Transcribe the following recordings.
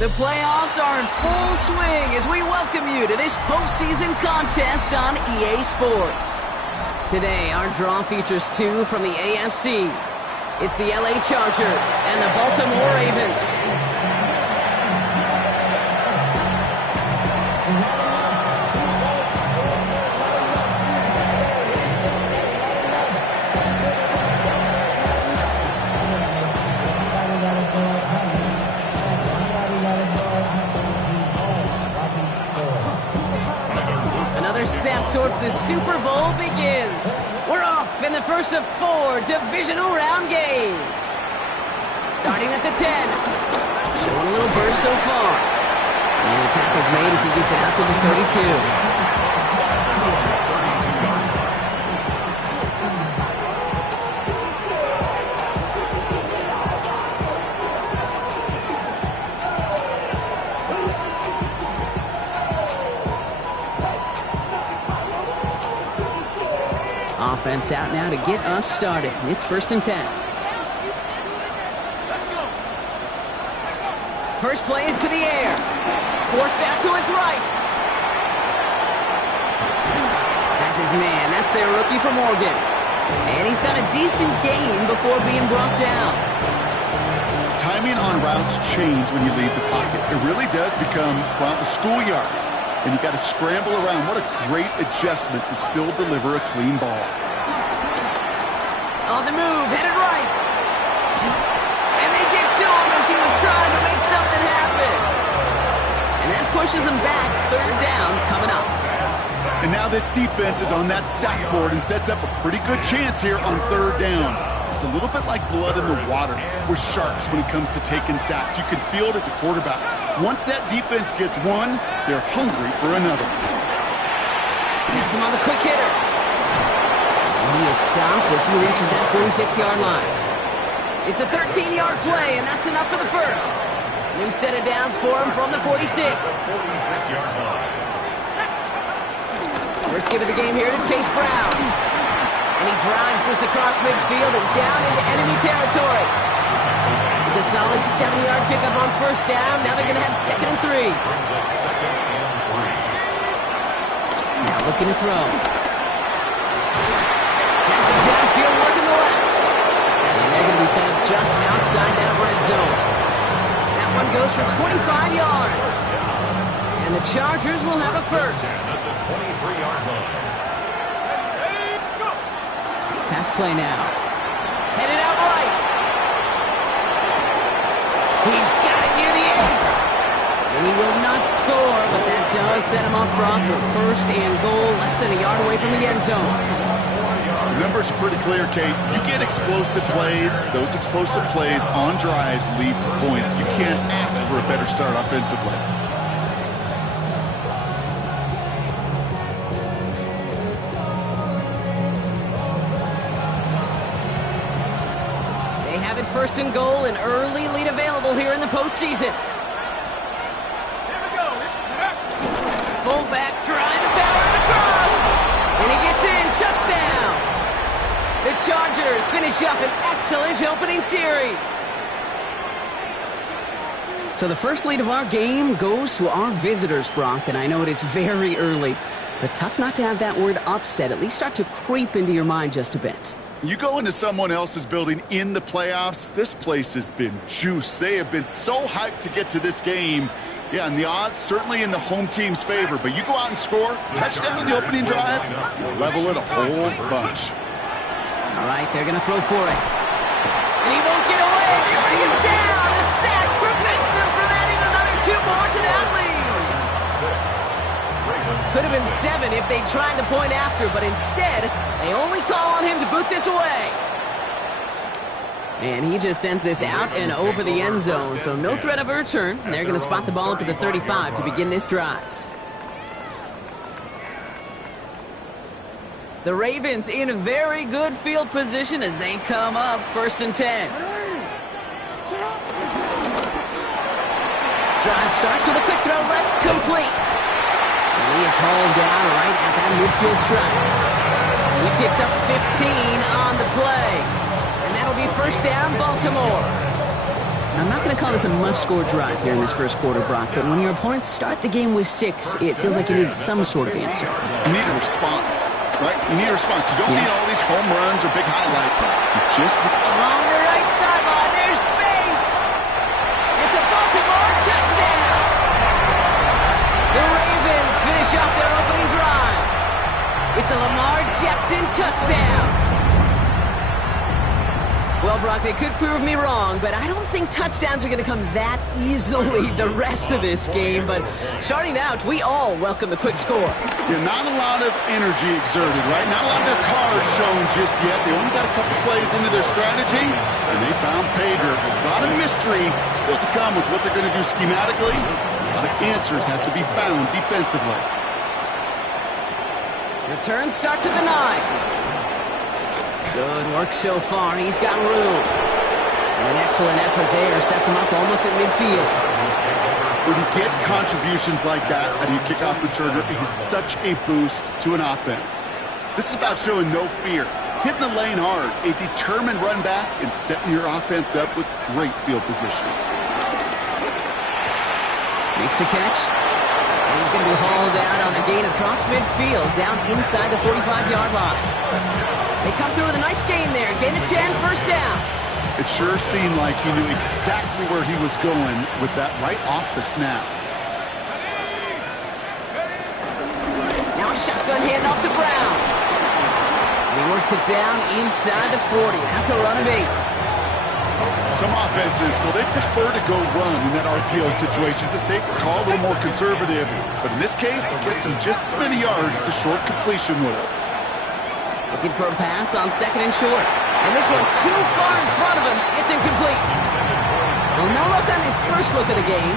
The playoffs are in full swing as we welcome you to this postseason contest on EA Sports. Today, our draw features two from the AFC. It's the LA Chargers and the Baltimore Ravens. Step towards the Super Bowl begins. We're off in the first of 4 divisional round games. Starting at the 10. Showing a little burst so far. And the tackle's made as he gets it out to the 32. Offense out now to get us started. It's 1st and 10. First play is to the air. Forced out to his right. That's his man. That's their rookie from Oregon. And he's got a decent gain before being brought down. Timing on routes change when you leave the pocket. It really does become, well, the schoolyard. And you got to scramble around. What a great adjustment to still deliver a clean ball. On the move, headed right. And they get to him as he was trying to make something happen. And that pushes him back. 3rd down coming up. And now this defense is on that sack board and sets up a pretty good chance here on 3rd down. It's a little bit like blood in the water with sharks when it comes to taking sacks. You can feel it as a quarterback. Once that defense gets one, they're hungry for another. Gets him on the quick hitter. He is stopped as he reaches that 46-yard line. It's a 13-yard play, and that's enough for the first. New set of downs for him from the 46. 46-yard line. First give of the game here to Chase Brown. And he drives this across midfield and down into enemy territory. It's a solid 70-yard pickup on 1st down. Now they're going to have 2nd and 3. Now looking to throw. Downfield working the left. And they're going to be set up just outside that red zone. That one goes for 25 yards. And the Chargers will have a first. At the 23-yard line. Pass play now. Headed out right. He's got it near the 8. And he will not score, but that does set him up front with 1st and goal, less than a yard away from the end zone. The numbers are pretty clear, Kate. You get explosive plays. Those explosive plays on drives lead to points. You can't ask for a better start offensively. They have it 1st and goal, an early lead available here in the postseason. Fullback trying to power it across. And he gets in. Touchdown. The Chargers finish up an excellent opening series. So the first lead of our game goes to our visitors, Brock, and I know it is very early, but tough not to have that word upset at least start to creep into your mind just a bit. You go into someone else's building in the playoffs, this place has been juice. They have been so hyped to get to this game. Yeah, and the odds certainly in the home team's favor, but you go out and score, touchdown in the opening drive, level it a whole bunch. All right, they're going to throw for it. And he won't get away. They bring him down. The sack prevents them from adding another 2 more to that lead. Could have been 7 if they tried the point after, but instead, they only call on him to boot this away. And he just sends this out and over the end zone, so no threat of a return. They're going to spot the ball up at the 35 to begin this drive. The Ravens in a very good field position as they come up 1st and 10. Drive start to the quick throw left, complete. And he is hauled down right at that midfield stripe. He picks up 15 on the play. And that'll be 1st down, Baltimore. I'm not going to call this a must-score drive here in this first quarter, Brock, but when your opponents start the game with 6, it feels like you need some sort of answer. You need a response, right? You need a response. You don't need all these home runs or big highlights. You just need... Along the right sideline, there's space! It's a Baltimore touchdown! The Ravens finish off their opening drive. It's a Lamar Jackson touchdown! Well, Brock, they could prove me wrong, but I don't think touchdowns are going to come that easily the rest of this game. But starting out, we all welcome the quick score. Yeah, not a lot of energy exerted, right? Not a lot of their cards shown just yet. They only got a couple plays into their strategy, and they found pay dirt. A lot of mystery still to come with what they're going to do schematically. A lot of answers have to be found defensively. Return starts at the 9. Good work so far. He's got room. And an excellent effort there sets him up almost at midfield. When you get contributions like that out of your kickoff returner, it is such a boost to an offense. This is about showing no fear, hitting the lane hard, a determined run back, and setting your offense up with great field position. Makes the catch. And he's going to be hauled out on a gain across midfield, down inside the 45-yard line. They come through with a nice gain there. Gain of 10, first down. It sure seemed like he knew exactly where he was going with that right off the snap. Now a shotgun handoff to Brown. And he works it down inside the 40. That's a run of 8. Some offenses, well, they prefer to go run in that RPO situation. It's a safer call, a little more conservative. But in this case, it gets him just as many yards as a short completion would have. Looking for a pass on 2nd and short. And this one too far in front of him. It's incomplete. Well, no look on his first look of the game.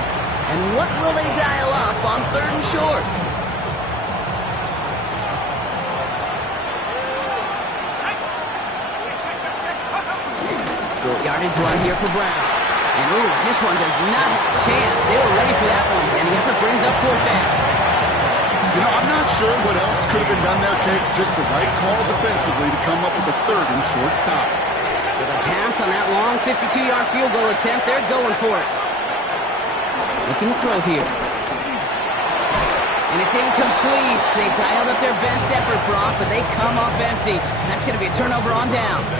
And what will they dial up on 3rd and short? Good yardage run here for Brown. And ooh, this one does not have a chance. They were ready for that one. And the effort brings up 4th down. You know, I'm not sure what else could have been done there, Kate. Just the right call defensively to come up with a 3rd and short stop. So the pass on that long 52-yard field goal attempt, they're going for it. Looking to throw here. And it's incomplete. They dialed up their best effort, Brock, but they come up empty. That's going to be a turnover on downs.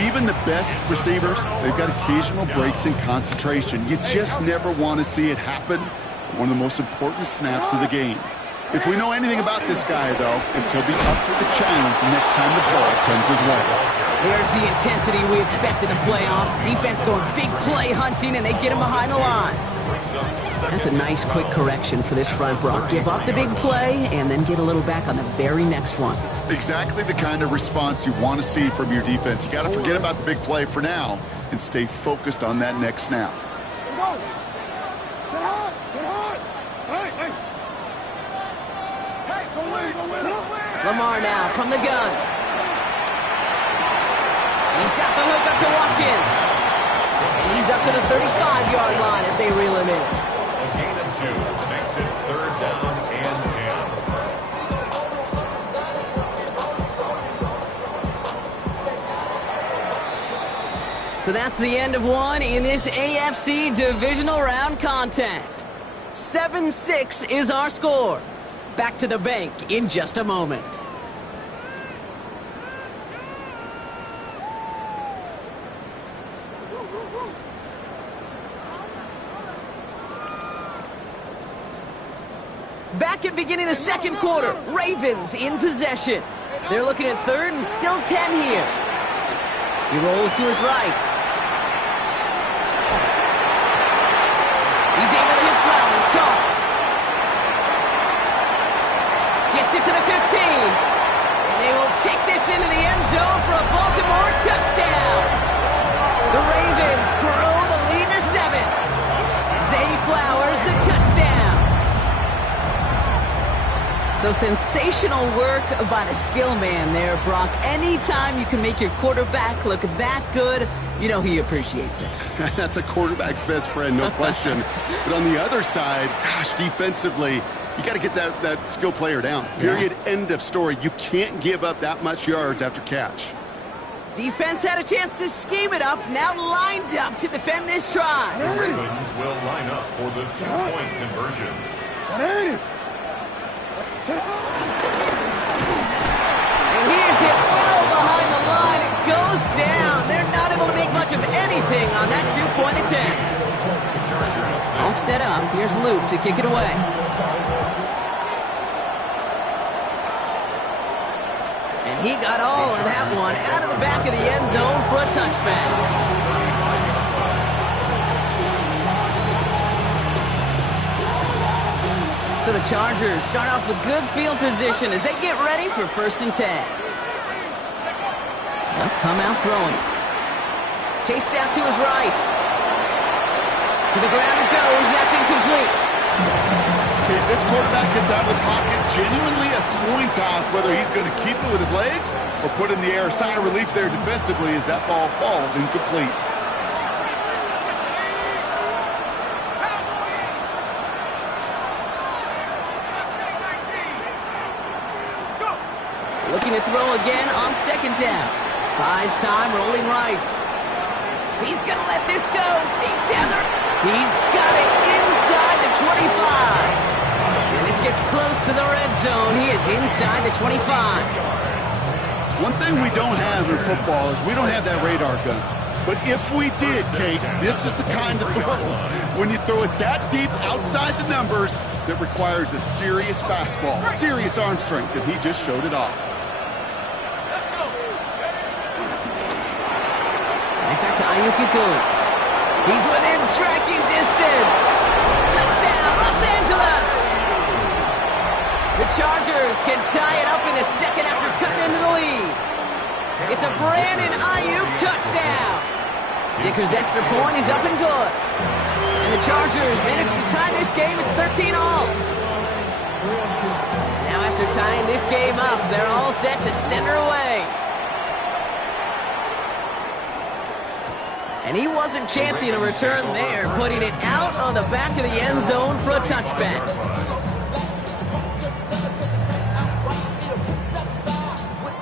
Even the best receivers, they've got occasional breaks in concentration. You just never want to see it happen. One of the most important snaps of the game. If we know anything about this guy, though, it's he'll be up for the challenge the next time the ball comes his way. There's the intensity we expected in playoffs. Defense going big play hunting, and they get him behind the line. That's a nice quick correction for this front, Brock. Give up the big play, and then get a little back on the very next one. Exactly the kind of response you want to see from your defense. You got to forget about the big play for now and stay focused on that next snap. Lamar now from the gun. He's got the hook up to Watkins. And he's up to the 35-yard line as they reel him in. A gain of 2 makes it 3rd down and 10. So that's the end of one in this AFC Divisional Round contest. 7-6 is our score. Back to the bank in just a moment. Back at beginning the second quarter, Ravens in possession. They're looking at 3rd and still 10 here. He rolls to his right. He's able to hit Flowers, caught. Gets it to the 15. And they will take this into the end zone for a Baltimore touchdown. The Ravens grow the lead to 7. Zay Flowers, the touchdown. So sensational work by the skill man there, Brock. Anytime you can make your quarterback look that good, you know he appreciates it. That's a quarterback's best friend, no question. But on the other side, gosh, defensively, you got to get that skill player down. Period. End of story. You can't give up that much yards after catch. Defense had a chance to scheme it up, now lined up to defend this try. The Ravens will line up for the two-point conversion. And he is hit well behind the line. It goes down. They're not able to make much of anything on that two-point attempt. All set up. Here's Luke to kick it away. And he got all of that one out of the back of the end zone for a touchback. So the Chargers start off with good field position as they get ready for 1st and 10. They'll come out throwing. Chased out to his right. To the ground it goes. That's incomplete. Okay, this quarterback gets out of the pocket, genuinely a coin toss whether he's going to keep it with his legs or put in the air. Sigh of relief there defensively as that ball falls incomplete. Looking to throw again on 2nd down. Buys time, rolling right. He's going to let this go. Deep down there. He's got it inside the 25. And this gets close to the red zone. He is inside the 25. One thing we don't have in football is we don't have that radar gun. But if we did, Kate, this is the kind of throw, when you throw it that deep outside the numbers, that requires a serious fastball, serious arm strength, and he just showed it off. Right back to Ayuk it goes. He's within striking distance. Touchdown, Los Angeles! The Chargers can tie it up in the second after cutting into the lead. It's a Brandon Ayuk touchdown. Dicker's extra point is up and good. And the Chargers manage to tie this game. It's 13-all. Now after tying this game up, they're all set to send her away. And he wasn't chancing a return there, putting it out on the back of the end zone for a touchback.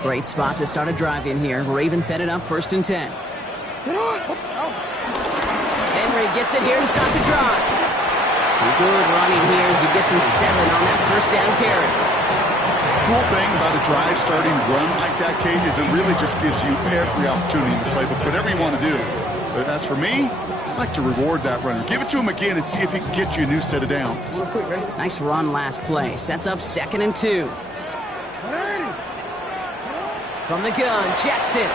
Great spot to start a drive in here. Ravens set it up 1st and 10. Henry gets it here to start the drive. Some good running here as he gets him 7 on that 1st down carry. Cool thing about a drive starting run like that, Kate, is it really just gives you every opportunity to play with whatever you want to do. But as for me, I'd like to reward that runner. Give it to him again and see if he can get you a new set of downs. Nice run last play. Sets up 2nd and 2. From the gun, Jackson.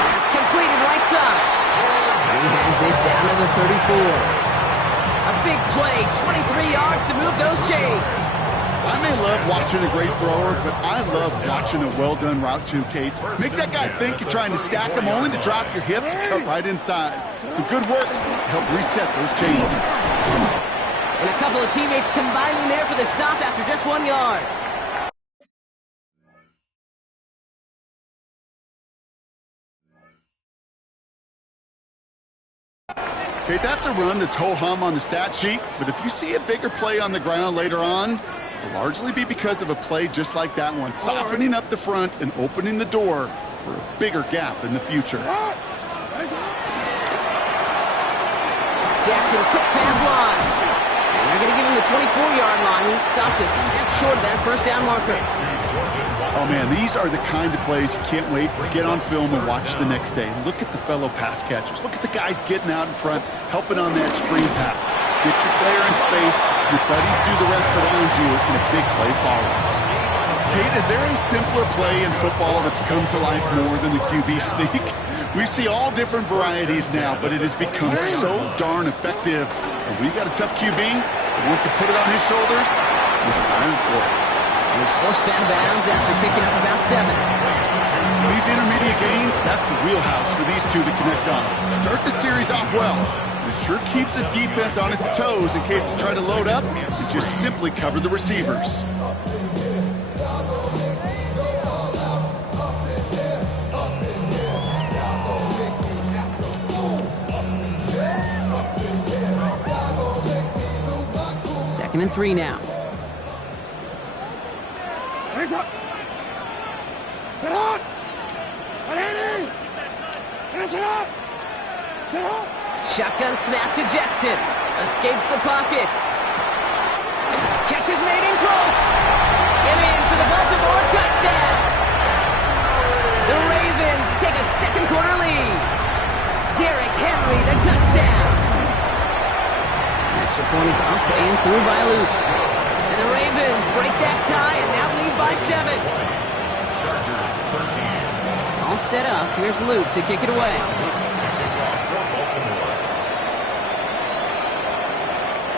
That's completed right side. He has this down to the 34. A big play, 23 yards to move those chains. I may love watching a great thrower, but I love watching a well-done route too, Kate. Make that guy think you're trying to stack him only to drop your hips and cut right inside. Some good work to help reset those chains. And a couple of teammates combining there for the stop after just 1 yard. Okay, that's a run that's ho-hum on the stat sheet, but if you see a bigger play on the ground later on, it'll largely be because of a play just like that one, softening up the front and opening the door for a bigger gap in the future. Jackson, quick pass line. And they're going to give him the 24-yard line. He stopped a step short of that 1st down marker. Oh, man, these are the kind of plays you can't wait to get on film and watch the next day. Look at the fellow pass catchers. Look at the guys getting out in front, helping on that screen pass. Get your player in space, your buddies do the rest around you, and a big play follows. Kate, is there a simpler play in football that's come to life more than the QB sneak? We see all different varieties now, but it has become so darn effective. And we got a tough QB who wants to put it on his shoulders, he's silent for it. And he's forced out of bounds after picking up about 7. These intermediate gains, that's the wheelhouse for these two to connect on. Start the series off well. It sure keeps the defense on its toes in case they try to load up and just simply cover the receivers. Second and 3 now. Shotgun snap to Jackson. Escapes the pocket. Catch is made in close. And in for the Baltimore touchdown. The Ravens take a second quarter lead. Derrick Henry, the touchdown. Extra point is up and through by Luke. And the Ravens break that tie and now lead by 7. Chargers 13. All set up. Here's Luke to kick it away.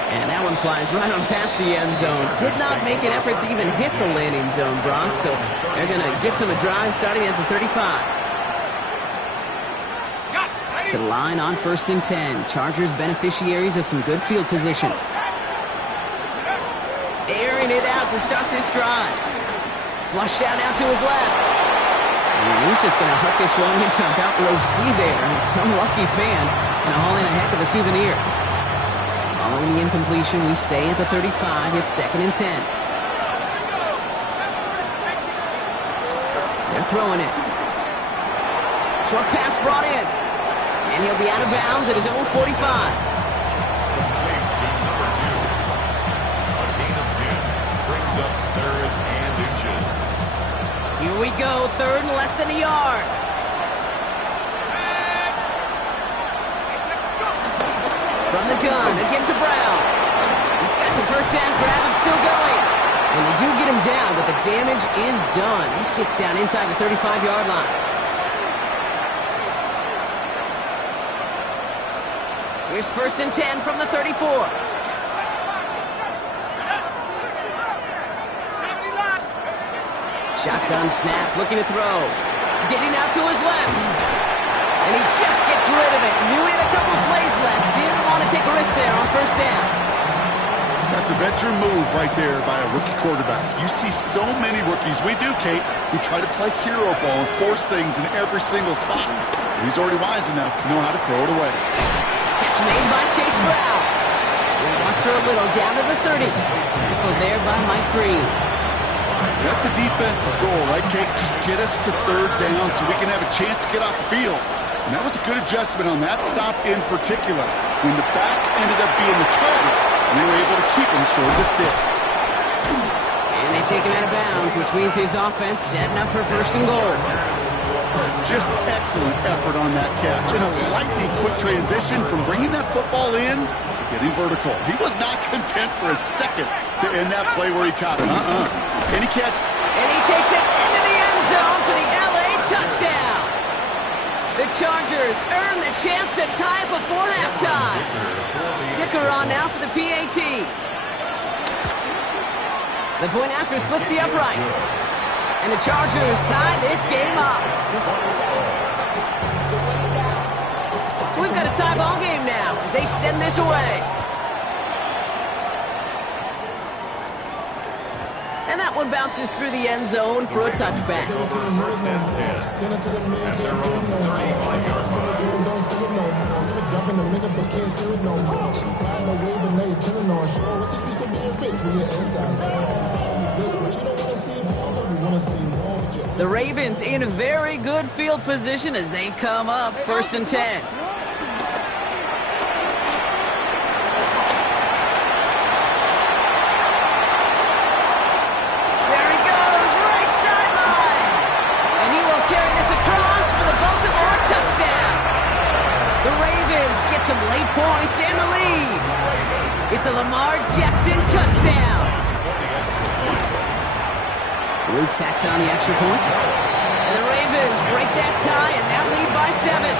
And that one flies right on past the end zone. Did not make an effort to even hit the landing zone, Brock. So they're going to gift him a drive starting at the 35. To the line on 1st and 10. Chargers beneficiaries of some good field position. Airing it out to start this drive. Flushed out now to his left. And he's just going to hook this one into about row C there. And some lucky fan going to haul in a heck of a souvenir. Following the incompletion, we stay at the 35. It's 2nd and 10. They're throwing it. Short pass brought in. And he'll be out of bounds at his own 45. Complete to number 2. A gain of 10 brings up 3rd and inches. Here we go, 3rd and less than a yard. From the gun, again to Brown. He's got the first down grab and still going. And they do get him down, but the damage is done. He gets down inside the 35-yard line. Here's 1st and 10 from the 34. Shotgun snap, looking to throw. Getting out to his left. And he just gets rid of it. Knew he had a couple plays left. Didn't want to take a risk there on 1st down. That's a veteran move right there by a rookie quarterback. You see so many rookies, we do, Kate, who try to play hero ball and force things in every single spot. He's already wise enough to know how to throw it away. Catch made by Chase Brown. He wants for a little down to the 30. Tackled there by Mike Green. That's a defense's goal, right, Kate? Just get us to 3rd down so we can have a chance to get off the field. And that was a good adjustment on that stop in particular, when the back ended up being the target, and they were able to keep him short of the sticks. And they take him out of bounds, which means his offense setting up for 1st and goal. Just excellent effort on that catch. And a lightning quick transition from bringing that football in to getting vertical. He was not content for a second to end that play where he caught it. And he can't. And he takes it into the end zone for the LA touchdown. The Chargers earn the chance to tie it before halftime. Dicker on now for the PAT. The point after splits the uprights. And the Chargers tie this game up. So we've got a tie ball game now as they send this away. And that one bounces through the end zone for a touchback. Over 1st and 10 at their own 35-yard line. The Ravens in a very good field position as they come up 1st and 10. Some late points and the lead. It's a Lamar Jackson touchdown. Luke tacks on the extra point. And the Ravens break that tie and now lead by 7.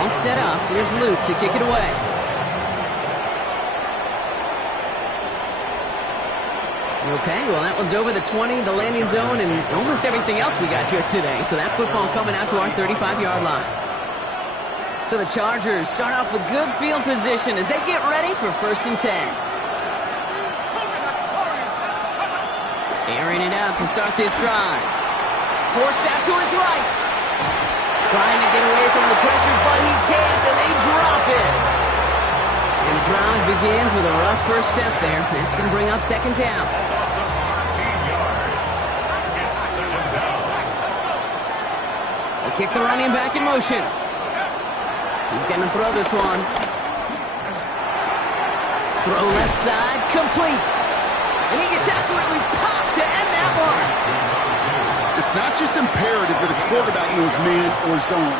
All set up. Here's Luke to kick it away. Okay, well, that one's over the 20, the landing zone, and almost everything else we got here today. So that football coming out to our 35-yard line. So the Chargers start off with good field position as they get ready for 1st and 10. Airing it out to start this drive. Forced out to his right. Trying to get away from the pressure, but he can't, and they drop it. And the drive begins with a rough first step there. That's going to bring up 2nd down. kick the running back in motion. He's going to throw this one. Throw left side, complete. And he gets absolutely popped to end that one. It's not just imperative that a quarterback knows man or zone.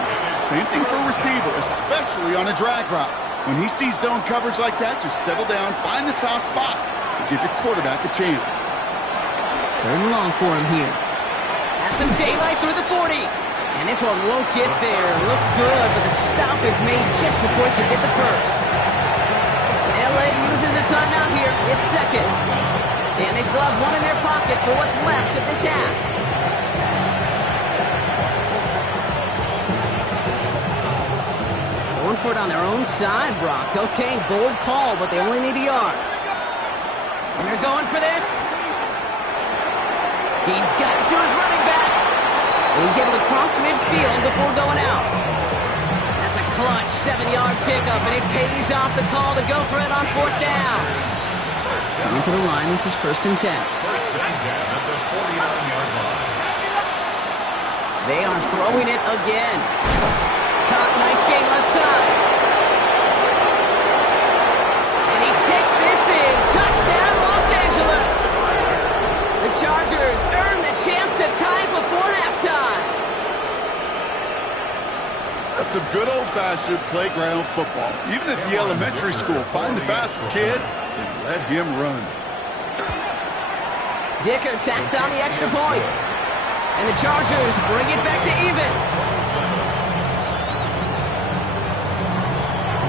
Same thing for a receiver, especially on a drag route. When he sees zone coverage like that, just settle down, find the soft spot, and give your quarterback a chance. Third and long for him here. Has some daylight through the 40. And this one won't get there. Looked good, but the stop is made just before he can get the first. LA uses a timeout here. It's second. And they still have one in their pocket for what's left of this half. Going for it on their own side, Brock. Okay, bold call, but they only need a yard. And they're going for this. He's got it to his running back. And he's able to cross midfield before going out. That's a clutch 7-yard pickup, and it pays off the call to go for it on fourth down. Coming to the line, this is 1st and 10. First and 10 at the 49-yard line. They are throwing it again. Caught, nice game left side. And he takes this in. Touchdown, Los Angeles. The Chargers earn the chance to tie before halftime. That's some good old-fashioned playground football. Even at the elementary school, find the fastest kid and let him run. Dicker tacks on the extra point. And the Chargers bring it back to even.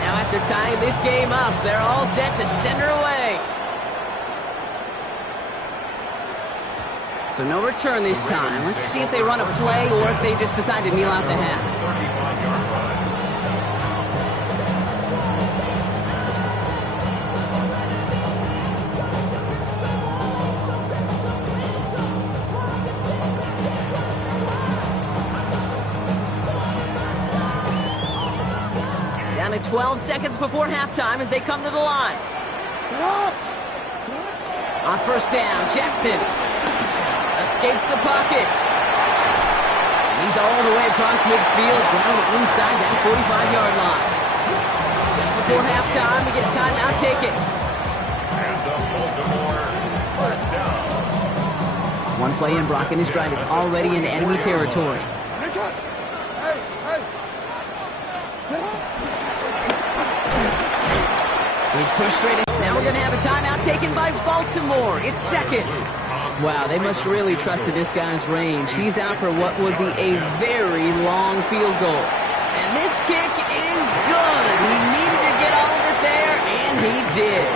Now after tying this game up, they're all set to send her away. So no return this time. Let's see if they run a play or if they just decide to kneel out the half. 35-yard run. Down to 12 seconds before halftime as they come to the line. On first down, Jackson escapes the pocket. And he's all the way across midfield, down inside that 45-yard line. Just before halftime, we get a timeout taken. And the Baltimore first down. One play in, Brock, and his drive is already in enemy territory. He's pushed straight in. Now we're going to have a timeout taken by Baltimore. It's second. Wow, they must really trust in this guy's range. He's out for what would be a very long field goal. And this kick is good. He needed to get all of it there, and he did.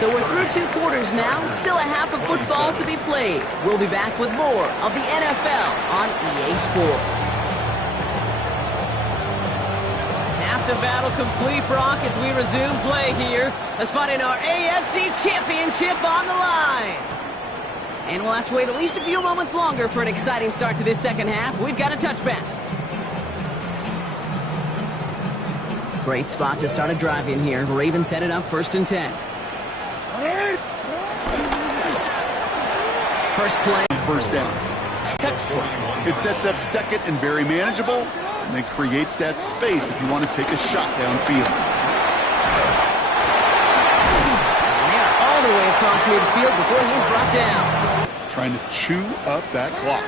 So we're through 2 quarters now. Still a half of football to be played. We'll be back with more of the NFL on EA Sports. The battle complete, Brock, as we resume play here. A spot in our AFC Championship on the line. And we'll have to wait at least a few moments longer for an exciting start to this second half. We've got a touchback. Great spot to start a drive in here. Ravens headed up 1st and 10. First play. First down. Textbook. It sets up second and very manageable. And then creates that space if you want to take a shot downfield. And they are all the way across midfield before he's brought down. Trying to chew up that clock.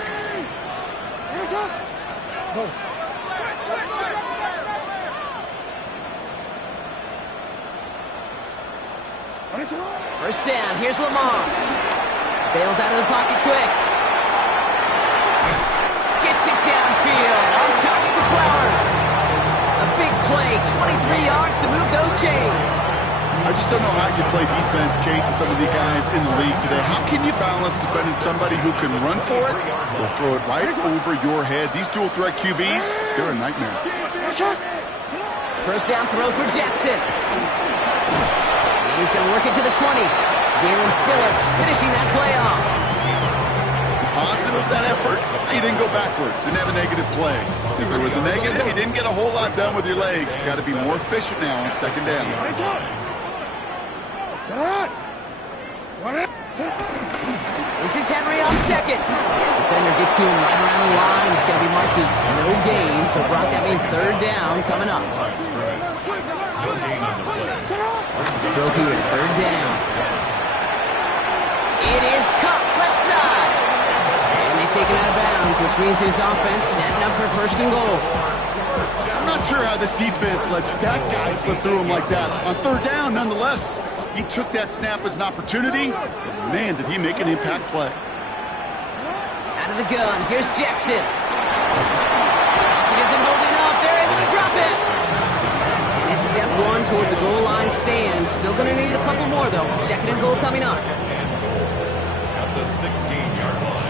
First down, here's Lamar. Bails out of the pocket quick. Gets it downfield. On target to Flowers. A big play, 23 yards to move those chains. I just don't know how you play defense, Kate, and some of the guys in the league today. How can you balance defending somebody who can run for it or throw it right over your head? These dual threat QBs, they're a nightmare. First down throw for Jackson. He's going to work it to the 20. Jalen Phillips finishing that play off. Positive that effort. He didn't go backwards. Didn't have a negative play. If it was a negative, you didn't get a whole lot done with your legs. Got to be more efficient now on second down. This is Henry on second. Defender gets to him right around the line. It's going to be marked as no gain. So, Brock, that means third down coming up. Throw here, third down. It is cut left side. And they take him out of bounds, which means his offense setting up for first and goal. I'm not sure how this defense let that guy slip through him like that. On third down, nonetheless, he took that snap as an opportunity. Man, did he make an impact play. Out of the gun, here's Jackson. It isn't holding up. They're able to drop it. And it's step one towards a goal line stand. Still going to need a couple more, though. Second and goal coming up. At the 16-yard line.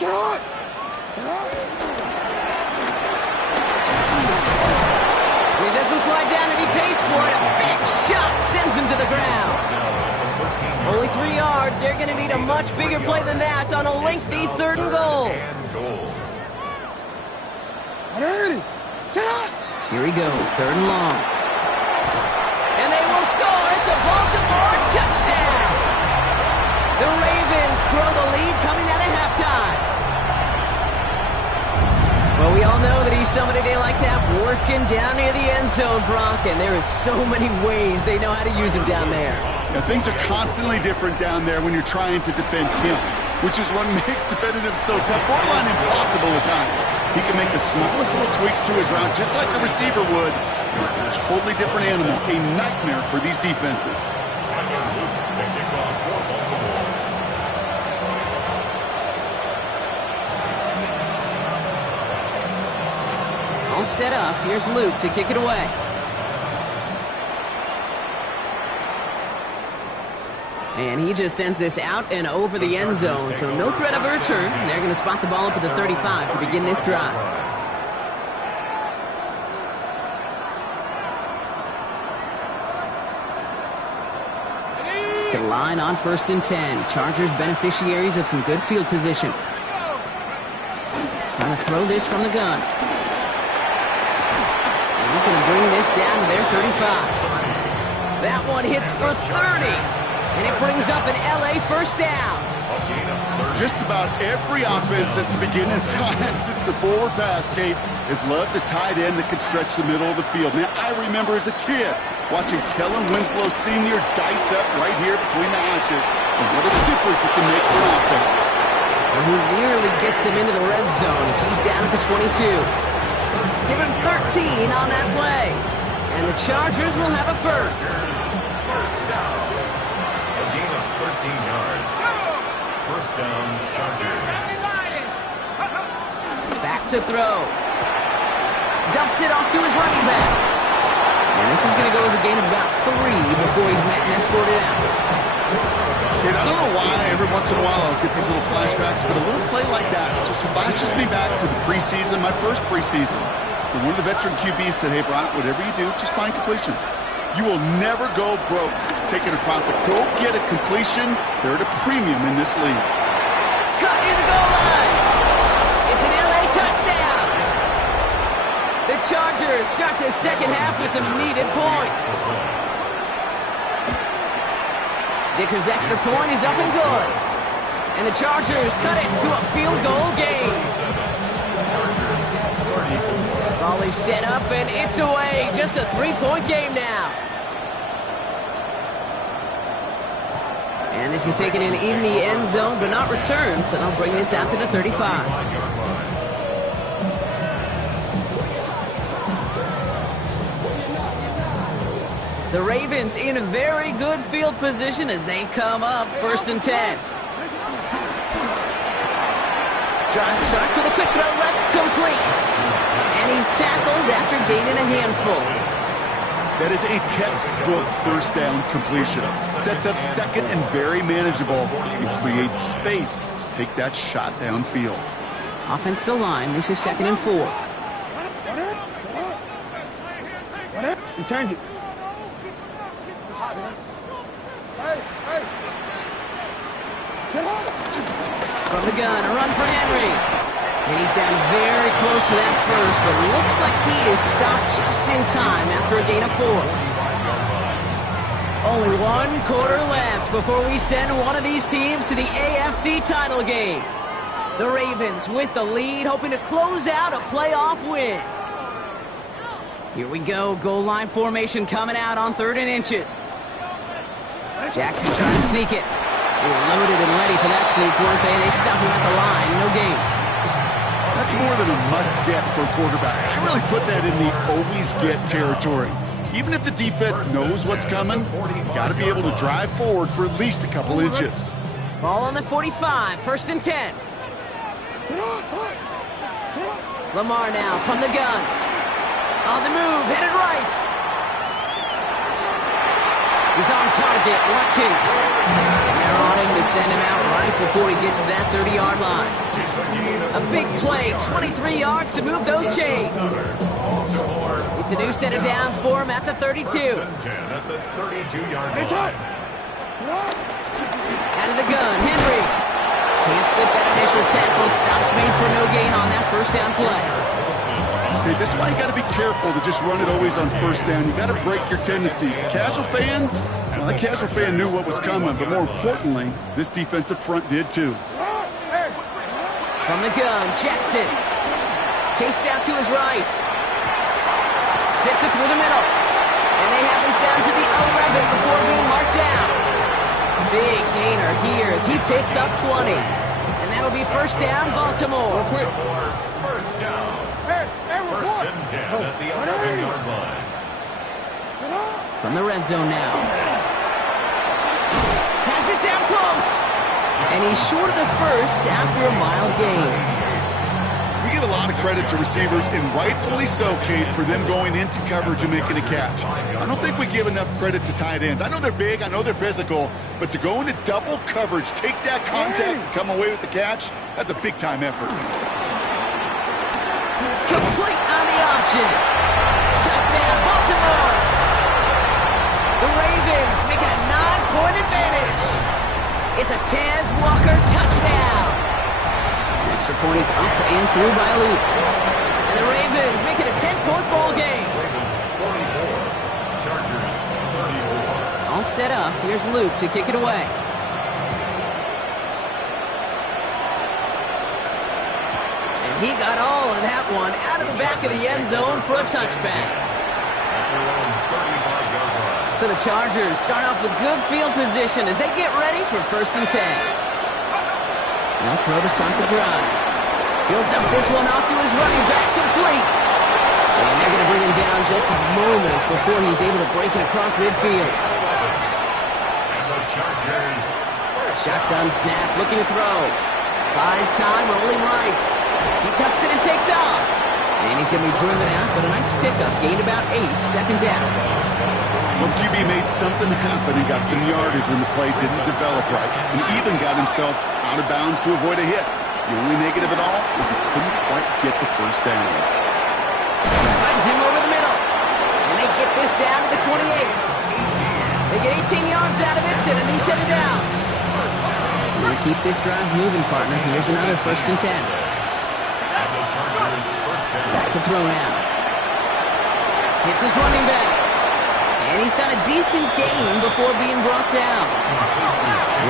He doesn't slide down and he pays for it. A big shot sends him to the ground. Only 3 yards. They're going to need a much bigger play than that on a lengthy third and goal. Here he goes, third and long. And they will score. It's a Baltimore touchdown. The Ravens grow the lead coming out of halftime. Well, we all know that he's somebody they like to have working down near the end zone, Brock, and there is so many ways they know how to use him down there. Yeah, things are constantly different down there when you're trying to defend him, which is what makes defending him so tough, borderline impossible at times. He can make the smallest little tweaks to his route just like a receiver would. It's a totally different animal, a nightmare for these defenses. All set up. Here's Luke to kick it away. And he just sends this out and over the end zone, so no threat of a return. They're going to spot the ball up at the 35 to begin this drive. To the line on 1st and 10. Chargers beneficiaries of some good field position. Trying to throw this from the gun. He's going to bring this down to their 35. That one hits for 30. And it brings up an LA first down. Just about every offense since the beginning of time, since the forward pass, Kate, has loved a tight end that could stretch the middle of the field. Man, I remember as a kid watching Kellen Winslow Sr. dice up right here between the hashes. And what a difference it can make for an offense. And he nearly gets them into the red zone as he's down at the 22. Give him 13 on that play. And the Chargers will have a first. First down. A gain of 13 yards. First down, Chargers. Back to throw. Dumps it off to his running back. And this is going to go as a gain of about 3 before he's met and escorted out. Kate, I don't know why every once in a while I'll get these little flashbacks, but a little play like that just flashes me back to the preseason, my first preseason. And one of the veteran QBs said, hey, Brock, whatever you do, just find completions. You will never go broke taking a profit. Go get a completion. They're at a premium in this league. Cut near the goal line. It's an LA touchdown. The Chargers start the second half with some needed points. Dicker's extra point is up and good. And the Chargers cut it to a field goal game. Ball is set up and it's away. Just a 3-point game now. And this is taken in the end zone, but not returned, so they'll bring this out to the 35. The Ravens in a very good field position as they come up 1st and 10. Drive starts with a quick throw left, complete. And he's tackled after gaining a handful. That is a textbook first down completion. Sets up second and very manageable and creates space to take that shot downfield. Offensive line, this is 2nd and 4. Return it. From the gun, a run for Henry. And he's down very close to that first, but looks like he is stopped just in time after a gain of 4. Only 1 quarter left before we send one of these teams to the AFC title game. The Ravens with the lead, hoping to close out a playoff win. Here we go, goal line formation coming out on 3rd and inches. Jackson trying to sneak it. They were loaded and ready for that sneak, weren't they? They stopped him at the line, no gain. That's more than a must-get for a quarterback. I really put that in the always-get territory. Even if the defense knows what's coming, you got to be able to drive forward for at least a couple inches. Ball on the 45, 1st and 10. Lamar now from the gun. On the move, headed right. He's on target, Watkins. And they're on him to send him out right before he gets to that 30-yard line. A big play, 23 yards to move those chains. It's a new set of downs for him at the 32. At the 32-yard line. Out of the gun, Henry. Can't slip that initial tackle. Stops made for no gain on that 1st down play. Okay, this is why you got to be careful to just run it always on 1st down. You got to break your tendencies. Casual fan, well, that casual fan knew what was coming, but more importantly, this defensive front did too. From the gun, Jackson. Chased out to his right. Fits it through the middle. And they have this down to the 11 before being marked down. Big gainer here as he picks up 20. And that'll be 1st down, Baltimore. First down. 1st and 10 at the 11-yard line. From the red zone now. Has it down close. And he's short of the 1st after a mild gain. We give a lot of credit to receivers, and rightfully so, Kate, for them going into coverage and making a catch. I don't think we give enough credit to tight ends. I know they're big, I know they're physical, but to go into double coverage, take that contact, and come away with the catch, that's a big-time effort. Complete on the option. Touchdown, Baltimore. The Ravens making a 9-point advantage. It's a Tez Walker touchdown. Extra point is up and through by Luke. And the Ravens make it a 10-point ball game. Ravens 44, Chargers 34. All set up. Here's Luke to kick it away. And he got all of that one out of the back of the end zone for a touchback. So the Chargers start off with good field position as they get ready for 1st and 10. Now throw to start the drive. He'll dump this one off to his running back, complete. And they're going to bring him down just a moment before he's able to break it across midfield. And the Chargers. Shotgun snap, looking to throw. Buys time, rolling right. He tucks it and takes off. And he's going to be driven out, but a nice pickup. Gained about 8, 2nd down. Well, QB made something happen and got some yardage when the play didn't develop right, and even got himself out of bounds to avoid a hit. The only negative at all is he couldn't quite get the 1st down. Finds him over the middle. And they get this down to the 28. They get 18 yards out of it and a new set of downs. We're going to keep this drive moving, partner. Here's another 1st and 10. Back to throw now. Hits his running back. And he's got a decent gain before being brought down.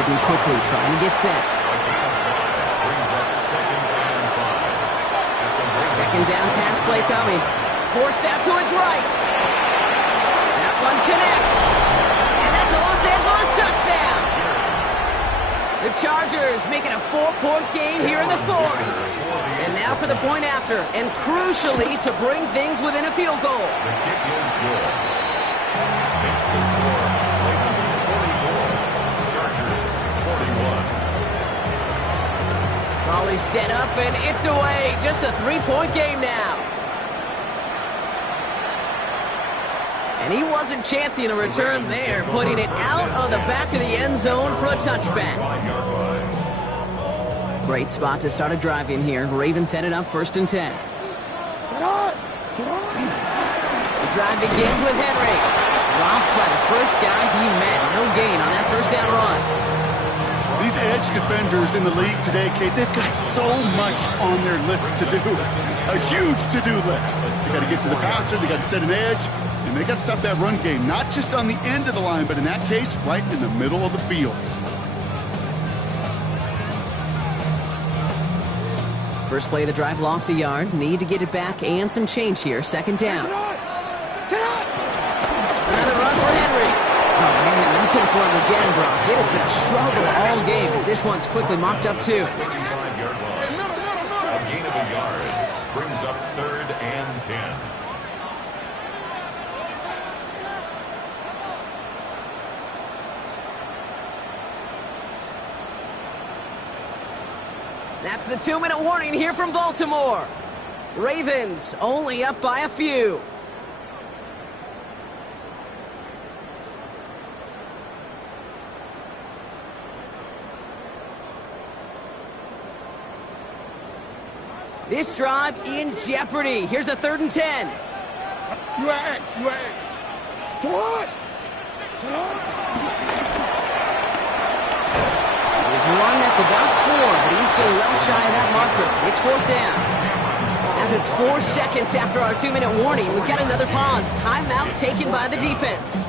Moving quickly, trying to get set. Second down pass play coming. Forced out to his right. That one connects. And that's a Los Angeles touchdown. The Chargers making a 4-point game here in the 4th. And now for the point after. And crucially to bring things within a field goal. The kick is good. Makes the score. Ravens 44. Chargers 41. Ball is set up and it's away. Just a 3-point game now. And he wasn't chancing a return there, putting it out of the back of the end zone for a touchback. Great spot to start a drive in here. Ravens headed up 1st and 10. The drive begins with Henry. Dropped by the first guy he met. No gain on that 1st down run. These edge defenders in the league today, Kate, they've got so much on their list to do. A huge to-do list. They got to get to the passer, they got to set an edge, and they got to stop that run game, not just on the end of the line, but in that case, right in the middle of the field. First play of the drive lost a yard. Need to get it back and some change here. Second down. Another run for Henry. Oh, man, nothing for him again, Brock. It has been a struggle all game as this one's quickly mocked up too. 35-yard line. A gain of a yard brings up 3rd and 10. That's the 2-minute warning here from Baltimore. Ravens only up by a few. This drive in jeopardy. Here's a 3rd and 10. UAX. What? There's one that's about 4, but he's still well shy of that marker. It's 4th down. Now just 4 seconds after our 2-minute warning, we've got another pause. Timeout taken by the defense.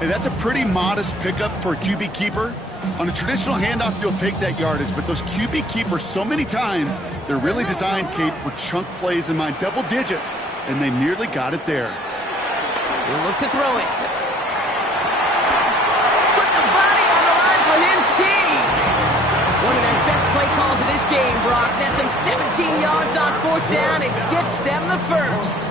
Hey, that's a pretty modest pickup for a QB keeper. On a traditional handoff, you'll take that yardage, but those QB keepers, so many times, they're really designed, Kate, for chunk plays in mind, double digits, and they nearly got it there. He'll look to throw it. Put the body on the line for his team. One of their best play calls of this game, Brock. That's some 17 yards on 4th down and gets them the first.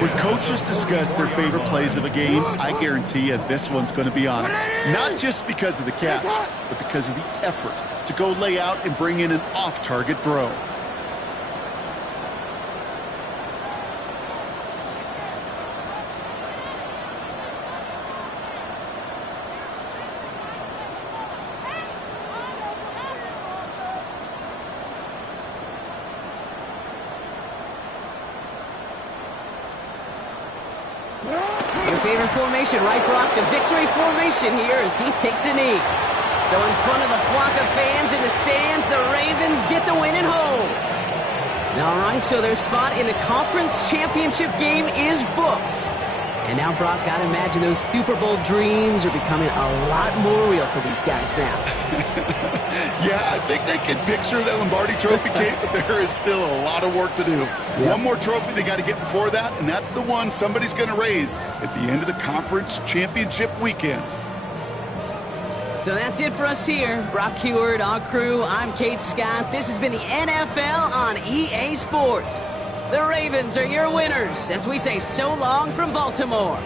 When coaches discuss their favorite plays of a game, I guarantee you this one's going to be on it. Not just because of the catch, but because of the effort to go lay out and bring in an off-target throw. Your favorite formation, right, Brock? The victory formation here as he takes a knee. So in front of a flock of fans in the stands, the Ravens get the win at home. All right, so their spot in the conference championship game is booked. And now, Brock, gotta imagine those Super Bowl dreams are becoming a lot more real for these guys now. Yeah, I think they can picture that Lombardi Trophy, Kate, but there is still a lot of work to do. Yep. One more trophy they got to get before that, and that's the one somebody's going to raise at the end of the conference championship weekend. So that's it for us here. Brock Heward, our crew, I'm Kate Scott. This has been the NFL on EA Sports. The Ravens are your winners as we say so long from Baltimore.